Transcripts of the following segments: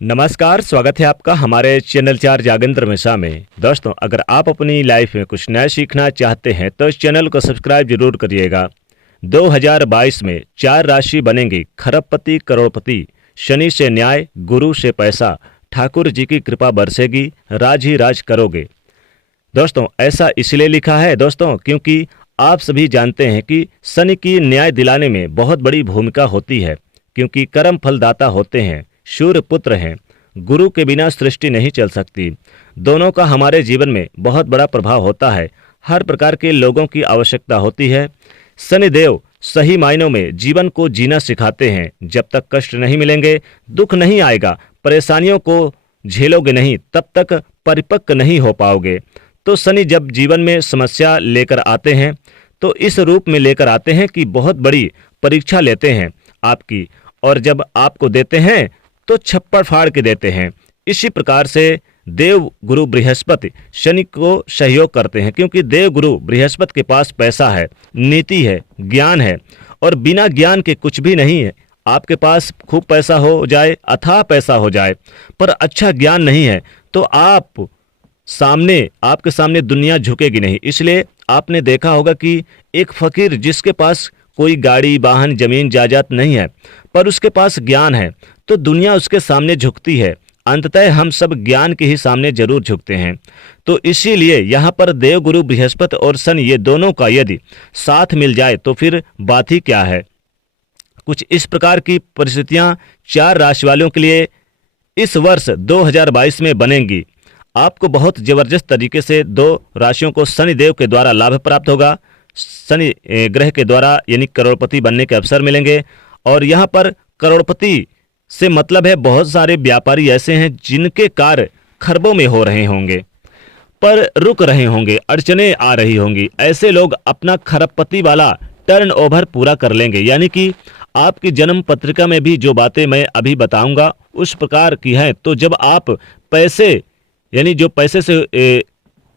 नमस्कार, स्वागत है आपका हमारे चैनल 4 जागेंद्र मिश्रा में। दोस्तों, अगर आप अपनी लाइफ में कुछ नया सीखना चाहते हैं तो इस चैनल को सब्सक्राइब जरूर करिएगा। 2022 में 4 राशि बनेंगी खरबपति करोड़पति। शनि से न्याय, गुरु से पैसा, ठाकुर जी की कृपा बरसेगी, राज ही राज करोगे। दोस्तों, ऐसा इसलिए लिखा है दोस्तों क्योंकि आप सभी जानते हैं कि शनि की न्याय दिलाने में बहुत बड़ी भूमिका होती है, क्योंकि कर्म फलदाता होते हैं, सूर्य पुत्र हैं। गुरु के बिना सृष्टि नहीं चल सकती। दोनों का हमारे जीवन में बहुत बड़ा प्रभाव होता है। हर प्रकार के लोगों की आवश्यकता होती है। शनिदेव सही मायनों में जीवन को जीना सिखाते हैं। जब तक कष्ट नहीं मिलेंगे, दुख नहीं आएगा, परेशानियों को झेलोगे नहीं, तब तक परिपक्व नहीं हो पाओगे। तो शनि जब जीवन में समस्या लेकर आते हैं तो इस रूप में लेकर आते हैं कि बहुत बड़ी परीक्षा लेते हैं आपकी, और जब आपको देते हैं तो छप्पड़ फाड़ के देते हैं। इसी प्रकार से देव गुरु बृहस्पति शनि को सहयोग करते हैं, क्योंकि देव गुरु बृहस्पति के पास पैसा है, नीति है, ज्ञान है, और बिना ज्ञान के कुछ भी नहीं है। आपके पास खूब पैसा हो जाए, अथाह पैसा हो जाए, पर अच्छा ज्ञान नहीं है तो आपके सामने दुनिया झुकेगी नहीं। इसलिए आपने देखा होगा कि एक फकीर जिसके पास कोई गाड़ी, वाहन, जमीन, जायदाद नहीं है, पर उसके पास ज्ञान है, तो दुनिया उसके सामने झुकती है। अंततः हम सब ज्ञान के ही सामने जरूर झुकते हैं। तो इसीलिए यहाँ पर देव गुरु बृहस्पति और शनि, ये दोनों का यदि साथ मिल जाए तो फिर बात ही क्या है। कुछ इस प्रकार की परिस्थितियां 4 राशि वालों के लिए इस वर्ष 2022 में बनेंगी। आपको बहुत जबरदस्त तरीके से 2 राशियों को शनि देव के द्वारा लाभ प्राप्त होगा। शनि ग्रह के द्वारा यानी करोड़पति बनने के अवसर मिलेंगे। और यहाँ पर करोड़पति से मतलब है बहुत सारे व्यापारी ऐसे हैं जिनके कार्य खरबों में हो रहे होंगे पर रुक रहे होंगे, अड़चने आ रही होंगी। ऐसे लोग अपना खरबपति वाला टर्नओवर पूरा कर लेंगे। यानी कि आपकी जन्म पत्रिका में भी जो बातें मैं अभी बताऊंगा उस प्रकार की है। तो जब आप पैसे यानी जो पैसे से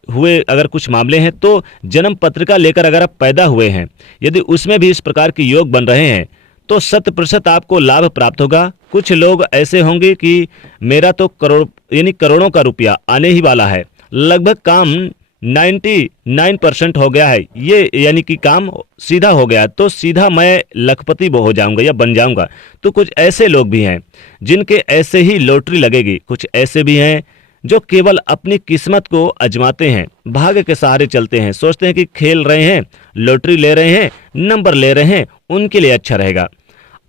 हुए अगर कुछ मामले हैं, तो जन्म पत्रिका लेकर अगर आप पैदा हुए हैं, यदि उसमें भी इस प्रकार के योग बन रहे हैं तो 100% आपको लाभ प्राप्त होगा। कुछ लोग ऐसे होंगे कि मेरा तो करोड़ों का रुपया आने ही वाला है, लगभग काम 99% हो गया है, ये यानी कि काम सीधा हो गया, तो सीधा मैं लखपति हो जाऊंगा या बन जाऊंगा। तो कुछ ऐसे लोग भी हैं जिनके ऐसे ही लॉटरी लगेगी। कुछ ऐसे भी हैं जो केवल अपनी किस्मत को आजमाते हैं, भाग्य के सहारे चलते हैं, सोचते हैं कि खेल रहे हैं, लॉटरी ले रहे हैं, नंबर ले रहे हैं, उनके लिए अच्छा रहेगा।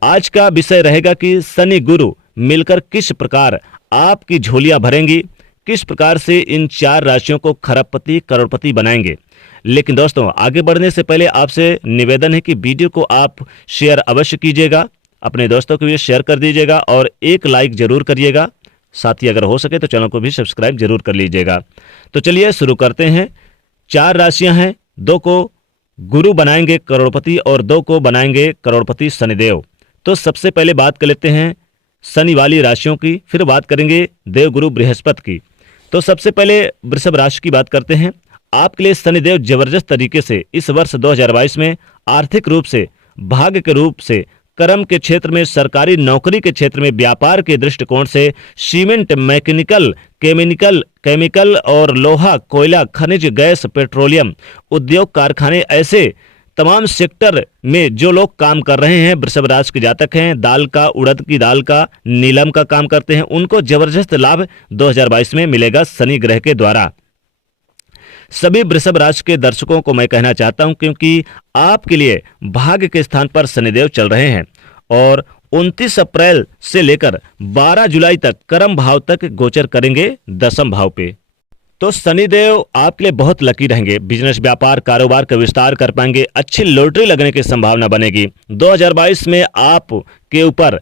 आज का विषय रहेगा कि शनि गुरु मिलकर किस प्रकार आपकी झोलियां भरेंगी, किस प्रकार से इन 4 राशियों को खरबपति करोड़पति बनाएंगे। लेकिन दोस्तों, आगे बढ़ने से पहले आपसे निवेदन है कि वीडियो को आप शेयर अवश्य कीजिएगा, अपने दोस्तों को भी शेयर कर दीजिएगा और एक लाइक जरूर करिएगा। साथ ही अगर हो सके तो चैनल को भी सब्सक्राइब जरूर कर लीजिएगा। तो चलिए शुरू करते हैं। 4 राशियां हैं, 2 को गुरु बनाएंगे करोड़पति और 2 को बनाएंगे करोड़पति शनिदेव। तो सबसे पहले बात कर लेते हैं शनि वाली राशियों की, फिर बात करेंगे देव गुरु बृहस्पति की। तो सबसे पहले वृषभ राशि की बात करते हैं। आपके लिए शनिदेव जबरदस्त तरीके से इस वर्ष 2022 में आर्थिक रूप से, भाग्य के रूप से, कर्म के क्षेत्र में, सरकारी नौकरी के क्षेत्र में, व्यापार के दृष्टिकोण से, सीमेंट, मैकेनिकल, केमिकल और लोहा, कोयला, खनिज, गैस, पेट्रोलियम, उद्योग, कारखाने, ऐसे तमाम सेक्टर में जो लोग काम कर रहे हैं, वृषभ राशि के जातक हैं, दाल का, उड़द की दाल का, नीलम का काम करते हैं, उनको जबरदस्त लाभ 2022 में मिलेगा शनि ग्रह के द्वारा। सभी वृषभ राशि के दर्शकों को मैं कहना चाहता हूं, क्योंकि आपके लिए भाग्य के स्थान पर शनिदेव चल रहे हैं और 29 अप्रैल से लेकर 12 जुलाई तक कर्म भाव तक गोचर करेंगे 10वें भाव पे। तो शनिदेव आपके लिए बहुत लकी रहेंगे। बिजनेस, व्यापार, कारोबार का विस्तार कर पाएंगे, अच्छी लॉटरी लगने की संभावना बनेगी। 2022 में आप के ऊपर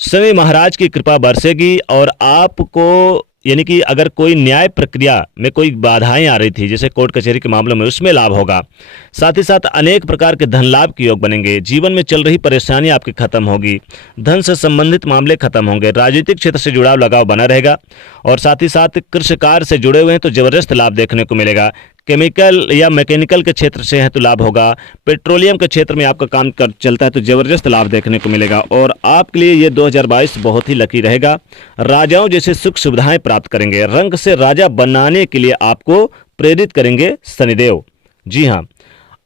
शनि महाराज की कृपा बरसेगी और आपको यानी कि अगर कोई न्याय प्रक्रिया में कोई बाधाएं आ रही थी, जैसे कोर्ट कचहरी के मामलों में, उसमें लाभ होगा। साथ ही साथ अनेक प्रकार के धन लाभ के योग बनेंगे। जीवन में चल रही परेशानी आपकी खत्म होगी, धन से संबंधित मामले खत्म होंगे, राजनीतिक क्षेत्र से जुड़ाव लगाव बना रहेगा और साथ ही साथ कृषि कार्य से जुड़े हुए हैं तो जबरदस्त लाभ देखने को मिलेगा। केमिकल या मैकेनिकल के क्षेत्र से है तो लाभ होगा, पेट्रोलियम के क्षेत्र में आपका काम कर चलता है तो ज़बरदस्त लाभ देखने को मिलेगा और आपके लिए ये 2022 बहुत ही लकी रहेगा। राजाओं जैसे सुख सुविधाएं प्राप्त करेंगे, रंग से राजा बनाने के लिए आपको प्रेरित करेंगे शनिदेव। जी हाँ,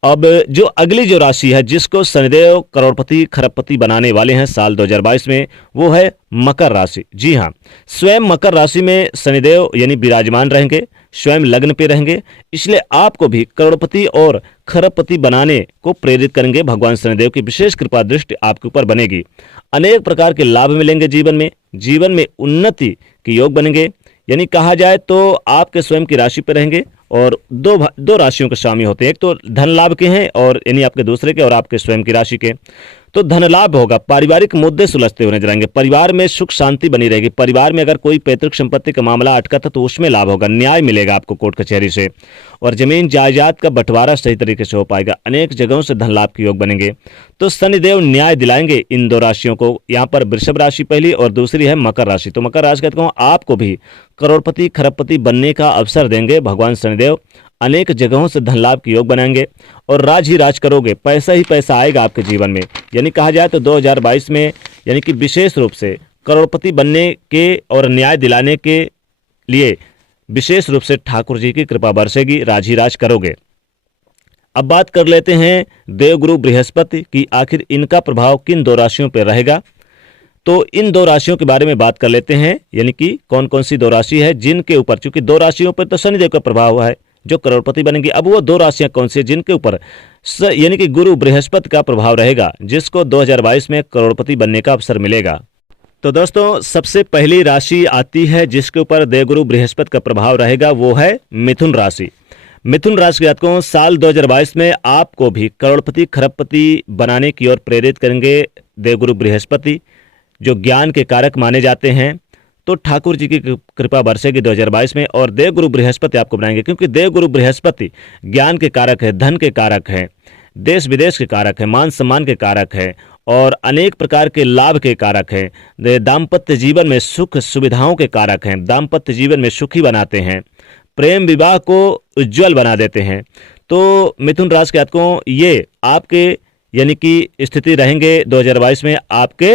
अब जो अगली जो राशि है जिसको शनिदेव करोड़पति खरबपति बनाने वाले हैं साल 2022 में, वो है मकर राशि। जी हाँ, स्वयं मकर राशि में शनिदेव यानी विराजमान रहेंगे, स्वयं लग्न पे रहेंगे, इसलिए आपको भी करोड़पति और खरबपति बनाने को प्रेरित करेंगे। भगवान शनिदेव की विशेष कृपा दृष्टि आपके ऊपर बनेगी, अनेक प्रकार के लाभ मिलेंगे जीवन में उन्नति के योग बनेंगे। यानी कहा जाए तो आपके स्वयं की राशि पर रहेंगे और दो राशियों के स्वामी होते हैं, एक तो धन लाभ के हैं और यानी आपके दूसरे के और आपके स्वयं की राशि के। तो धन लाभ होगा, पारिवारिक मुद्दे सुलझते हुए नजर आएंगे, परिवार में सुख शांति बनी रहेगी, परिवार में अगर कोई पैतृक संपत्ति का मामला अटका था तो उसमें लाभ होगा, न्याय मिलेगा आपको कोर्ट कचहरी से और जमीन जायदाद का बंटवारा सही तरीके से हो पाएगा, अनेक जगहों से धन लाभ के योग बनेंगे। तो शनिदेव न्याय दिलाएंगे इन दो राशियों को। यहाँ पर वृषभ राशि पहली और दूसरी है मकर राशि। तो मकर राशि कहता हूँ आपको भी करोड़पति खरबपति बनने का अवसर देंगे भगवान शनिदेव, अनेक जगहों से धन लाभ के योग बनाएंगे और राज ही राज करोगे, पैसा ही पैसा आएगा आपके जीवन में। यानी कहा जाए तो 2022 में यानी कि विशेष रूप से करोड़पति बनने के और न्याय दिलाने के लिए विशेष रूप से ठाकुर जी की कृपा बरसेगी, राज ही राज करोगे। अब बात कर लेते हैं देवगुरु बृहस्पति की, आखिर इनका प्रभाव किन दो राशियों पर रहेगा। तो इन दो राशियों के बारे में बात कर लेते हैं, यानी कि कौन कौन सी दो राशि है जिनके ऊपर, चूंकि दो राशियों पर तो शनिदेव का प्रभाव हुआ है जो करोड़पति बनेंगी। अब वो दो राशियां कौन सी है जिनके ऊपर यानी कि गुरु बृहस्पति का प्रभाव रहेगा, जिसको 2022 में करोड़पति बनने का अवसर मिलेगा। तो दोस्तों सबसे पहली राशि आती है जिसके ऊपर देवगुरु बृहस्पति का प्रभाव रहेगा, वो है मिथुन राशि। मिथुन राशि के जातकों साल 2022 में आपको भी करोड़पति खरबपति बनाने की ओर प्रेरित करेंगे देवगुरु बृहस्पति, जो ज्ञान के कारक माने जाते हैं। तो ठाकुर जी की कृपा बरसेगी 2022 में और देवगुरु बृहस्पति आपको बनाएंगे, क्योंकि देवगुरु बृहस्पति ज्ञान के कारक है, धन के कारक है, देश विदेश के कारक है, मान सम्मान के कारक है और अनेक प्रकार के लाभ के कारक है, दाम्पत्य जीवन में सुख सुविधाओं के कारक हैं, दाम्पत्य जीवन में सुखी बनाते हैं, प्रेम विवाह को उज्जवल बना देते हैं। तो मिथुन राशि के जातकों ये आपके यानी कि स्थिति रहेंगे 2022 में आपके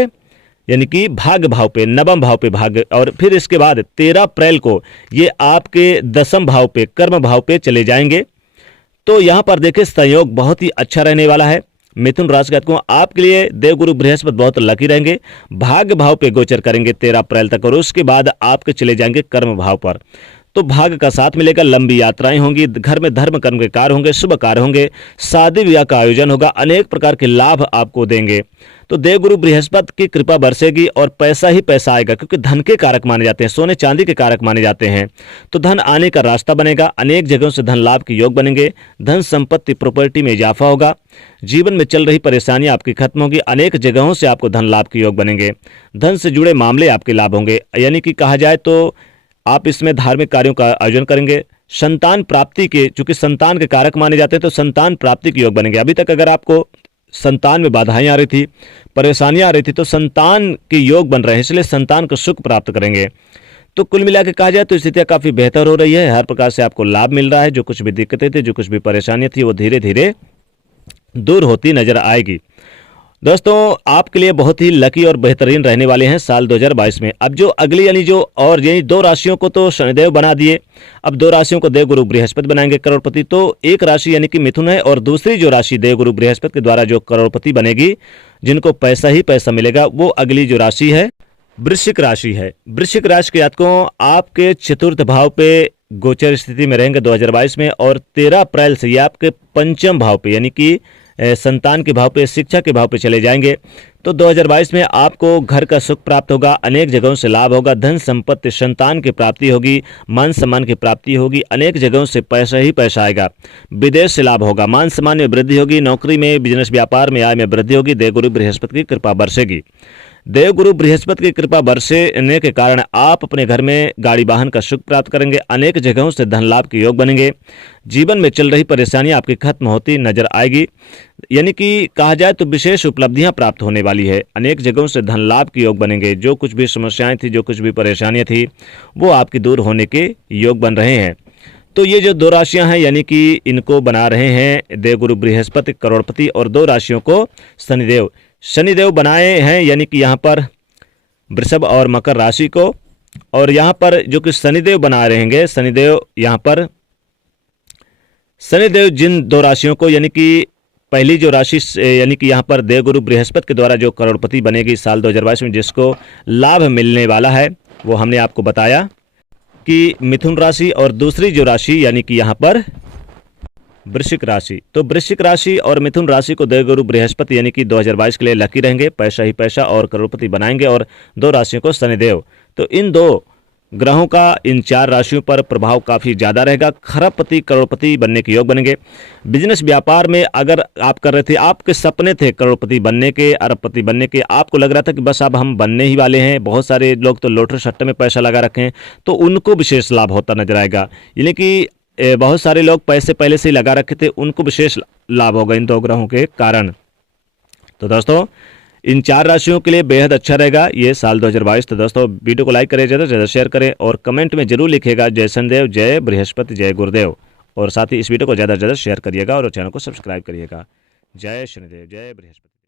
यानी कि भाग्य भाव पे, नवम भाव पे भाग्य, और फिर इसके बाद 13 अप्रैल को ये आपके दसम भाव पे, कर्म भाव पे चले जाएंगे। तो यहाँ पर देखिए संयोग बहुत ही अच्छा रहने वाला है। मिथुन राशि को आपके लिए देवगुरु बृहस्पति बहुत लकी रहेंगे, भाग्य भाव पे गोचर करेंगे 13 अप्रैल तक और उसके बाद आपके चले जाएंगे कर्म भाव पर। तो भाग्य का साथ मिलेगा, लंबी यात्राएं होंगी, घर में धर्म कर्म के कार्य होंगे, शुभ कार्य होंगे, शादी विवाह का आयोजन होगा, अनेक प्रकार के लाभ आपको देंगे। तो देवगुरु बृहस्पति की कृपा बरसेगी और पैसा ही पैसा आएगा, क्योंकि धन के कारक माने जाते हैं, सोने चांदी के कारक माने जाते हैं। तो धन आने का रास्ता बनेगा, अनेक जगहों से धन लाभ के योग बनेंगे, धन संपत्ति प्रॉपर्टी में इजाफा होगा, जीवन में चल रही परेशानियां आपकी खत्म होगी, अनेक जगहों से आपको धन लाभ के योग बनेंगे, धन से जुड़े मामले आपके लाभ होंगे। यानी कि कहा जाए तो आप इसमें धार्मिक कार्यों का आयोजन करेंगे, संतान प्राप्ति के, चूंकि संतान के कारक माने जाते हैं तो संतान प्राप्ति के योग बनेंगे। अभी तक अगर आपको संतान में बाधाएं आ रही थी, परेशानियां आ रही थी, तो संतान के योग बन रहे हैं, इसलिए संतान को सुख प्राप्त करेंगे। तो कुल मिला के कहा जाए तो स्थितियां काफी बेहतर हो रही है, हर प्रकार से आपको लाभ मिल रहा है, जो कुछ भी दिक्कतें थी, जो कुछ भी परेशानियां थी, वो धीरे धीरे दूर होती नजर आएगी। दोस्तों आपके लिए बहुत ही लकी और बेहतरीन रहने वाले हैं साल 2022 में। अब जो अगली यानी दो राशियों को तो शनिदेव बना दिए, अब दो राशियों को देवगुरु बृहस्पति बनाएंगे करोड़पति। तो एक राशि यानी कि मिथुन है और दूसरी जो राशि देवगुरु बृहस्पति के द्वारा जो करोड़पति बनेगी, जिनको पैसा ही पैसा मिलेगा, वो अगली जो राशि है वृश्चिक राशि है। वृश्चिक राशि के जातकों आपके चतुर्थ भाव पे गोचर स्थिति में रहेंगे 2022 में और 13 अप्रैल से ये आपके पंचम भाव पे यानी कि संतान के भाव पे, शिक्षा के भाव पे चले जाएंगे। तो 2022 में आपको घर का सुख प्राप्त होगा, अनेक जगहों से लाभ होगा, धन संपत्ति संतान की प्राप्ति होगी, मान सम्मान की प्राप्ति होगी, अनेक जगहों से पैसा ही पैसा आएगा, विदेश से लाभ होगा, मान सम्मान में वृद्धि होगी, नौकरी में, बिजनेस व्यापार में आय में वृद्धि होगी, देवगुरु बृहस्पति की कृपा बरसेगी। देवगुरु बृहस्पति की कृपा बरसने के कारण आप अपने घर में गाड़ी वाहन का सुख प्राप्त करेंगे, अनेक जगहों से धन लाभ के योग बनेंगे, जीवन में चल रही परेशानियां आपकी खत्म होती नजर आएगी। यानी कि कहा जाए तो विशेष उपलब्धियां प्राप्त होने वाली है, अनेक जगहों से धन लाभ के योग बनेंगे, जो कुछ भी समस्याएं थी, जो कुछ भी परेशानियां थी, वो आपकी दूर होने के योग बन रहे हैं। तो ये जो 2 राशियां हैं यानी कि इनको बना रहे हैं देवगुरु बृहस्पति करोड़पति, और 2 राशियों को शनिदेव बनाए हैं यानी कि यहाँ पर वृषभ और मकर राशि को। और यहाँ पर जो कि शनिदेव बना रहेंगे, शनिदेव जिन 2 राशियों को यानी कि पहली जो राशि यानी कि यहाँ पर देवगुरु बृहस्पति के द्वारा जो करोड़पति बनेगी साल 2022 में, जिसको लाभ मिलने वाला है, वो हमने आपको बताया कि मिथुन राशि, और दूसरी जो राशि यानी कि यहाँ पर वृश्चिक राशि। तो वृश्चिक राशि और मिथुन राशि को देवगुरु बृहस्पति यानी कि 2022 के लिए लकी रहेंगे, पैसा ही पैसा और करोड़पति बनाएंगे, और 2 राशियों को शनिदेव। तो इन 2 ग्रहों का इन 4 राशियों पर प्रभाव काफ़ी ज़्यादा रहेगा। खरबपति करोड़पति बनने के योग बनेंगे। बिजनेस व्यापार में अगर आप कर रहे थे, आपके सपने थे करोड़पति बनने के, अरबपति बनने के, आपको लग रहा था कि बस अब हम बनने ही वाले हैं, बहुत सारे लोग तो लॉटरी सट्टे में पैसा लगा रखे हैं, तो उनको विशेष लाभ होता नजर आएगा। यानी कि बहुत सारे लोग पैसे पहले से ही लगा रखे थे, उनको विशेष लाभ होगा इन 2 ग्रहों के कारण। तो दोस्तों इन 4 राशियों के लिए बेहद अच्छा रहेगा ये साल 2022। तो दोस्तों वीडियो को लाइक करें, ज़्यादा से ज़्यादा शेयर करें, और कमेंट में जरूर लिखेगा जय शनिदेव, जय बृहस्पति, जय गुरुदेव। और साथ ही इस वीडियो को ज़्यादा से ज़्यादा शेयर करिएगा और चैनल को सब्सक्राइब करिएगा। जय शनिदेव, जय बृहस्पति।